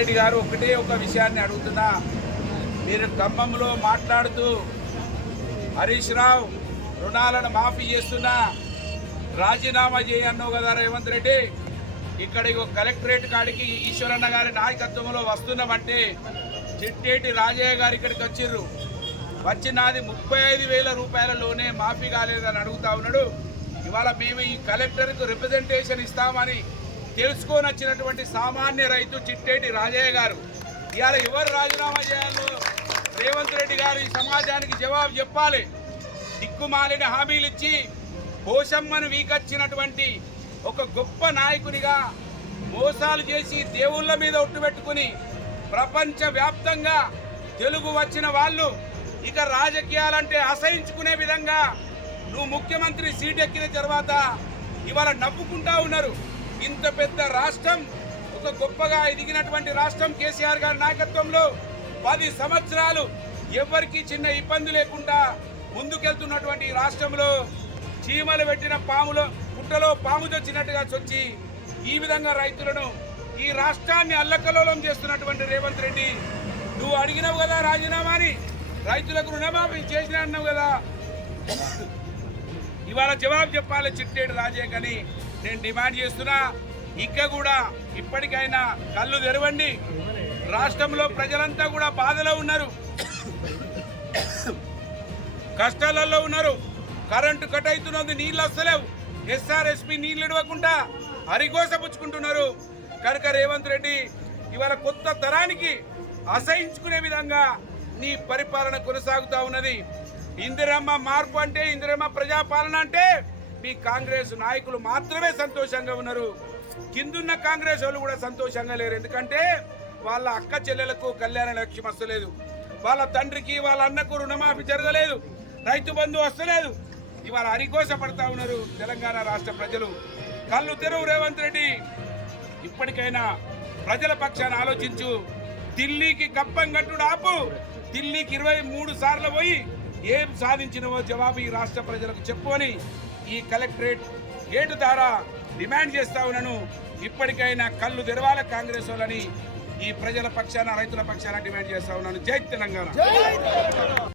రెడ్డి గారు ఒకటే ఒక విషయాన్ని అడుగుతున్నా. మీరు ఖమ్మంలో మాట్లాడుతూ హరీష్ రావు రుణాలను మాఫీ చేస్తున్నా రాజీనామా చేయన్నావు కదా రేవంత్ రెడ్డి. ఇక్కడ కలెక్టరేట్ కాడికి ఈశ్వరన్న గారి నాయకత్వంలో వస్తున్నామంటే చిట్టేటి రాజయ్య గారు ఇక్కడికి వచ్చిర్రు. వచ్చినది ముప్పై ఐదు వేల రూపాయలలోనే మాఫీ కాలేదని అడుగుతా ఉన్నాడు. ఇవాళ మేము ఈ కలెక్టర్కు రిప్రజెంటేషన్ ఇస్తామని తెలుసుకొని వచ్చినటువంటి సామాన్య రైతు చిట్టేటి రాజయ్య గారు. ఇవాళ ఎవరు రాజీనామా చేయాలో రేవంత్ రెడ్డి గారు ఈ సమాజానికి జవాబు చెప్పాలి. దిక్కుమాలిన హామీలు ఇచ్చి పోషమ్మను వీకొచ్చినటువంటి ఒక గొప్ప నాయకునిగా మోసాలు చేసి దేవుళ్ళ మీద ఒట్టు పెట్టుకుని తెలుగు వచ్చిన వాళ్ళు ఇక రాజకీయాలంటే అసహించుకునే విధంగా నువ్వు ముఖ్యమంత్రి సీట్ ఎక్కిన తర్వాత ఇవాళ నవ్వుకుంటా ఉన్నారు. ఇంత పెద్ద రాష్ట్రం ఒక గొప్పగా ఎదిగినటువంటి రాష్ట్రం కేసీఆర్ గారి నాయకత్వంలో పది సంవత్సరాలు ఎవరికి చిన్న ఇబ్బంది లేకుండా ముందుకెళ్తున్నటువంటి రాష్ట్రంలో చీమలు పెట్టిన పాములో పుట్టలో పాము తెచ్చినట్టుగా చొచ్చి ఈ విధంగా రైతులను ఈ రాష్ట్రాన్ని అల్లకల్లోలం చేస్తున్నటువంటి రేవంత్ రెడ్డి నువ్వు అడిగినావు కదా రాజీనామా అని రైతులకు రుణమాఫీ చేసిన అన్నావు కదా? ఇవాళ జవాబు చెప్పాలి చిట్టేడు రాజే కానీ నేను డిమాండ్ చేస్తున్నా ఇంకా కూడా ఇప్పటికైనా కళ్ళు తెరవండి. రాష్ట్రంలో ప్రజలంతా కూడా బాధలో ఉన్నారు. కష్టాలలో ఉన్నారు. కరెంటు కట్ అవుతున్నది నీళ్ళు వస్తలేవు ఎస్ఆర్ఎస్పి నీళ్ళు ఇవ్వకుండా హరికోస పుచ్చుకుంటున్నారు. కనుక రేవంత్ రెడ్డి ఇవాళ కొత్త తరానికి అసహించుకునే విధంగా నీ పరిపాలన కొనసాగుతా ఉన్నది. ఇందిరమ్మ మార్పు అంటే ఇందిరమ్మ ప్రజాపాలన అంటే మీ కాంగ్రెస్ నాయకులు మాత్రమే సంతోషంగా ఉన్నారు. కిందున్న కాంగ్రెస్ వాళ్ళు కూడా సంతోషంగా లేరు. ఎందుకంటే వాళ్ళ అక్క చెల్లెలకు కళ్యాణ లక్ష్యం వస్తలేదు. వాళ్ళ తండ్రికి వాళ్ళ అన్నకు రుణమాఫీ జరగలేదు. రైతు బంధు వస్తలేదు. ఇవాళ అరికోస పడతా ఉన్నారు తెలంగాణ రాష్ట్ర ప్రజలు. కళ్ళు తెరువు రేవంత్ రెడ్డి. ఇప్పటికైనా ప్రజల పక్షాన ఆలోచించు. ఢిల్లీకి కప్పం కట్టుడు ఆపు. ఢిల్లీకి ఇరవై మూడు సార్లు పోయి ఏం సాధించినవో జవాబు ఈ రాష్ట్ర ప్రజలకు చెప్పు అని ఈ కలెక్టరేట్ గేటు ద్వారా డిమాండ్ చేస్తా ఉన్నాను ఇప్పటికైనా కళ్ళు తెరవాల కాంగ్రెస్ వాళ్ళని. ఈ ప్రజల పక్షాన రైతుల పక్షాన డిమాండ్ చేస్తా ఉన్నాను. జై తెలంగాణ.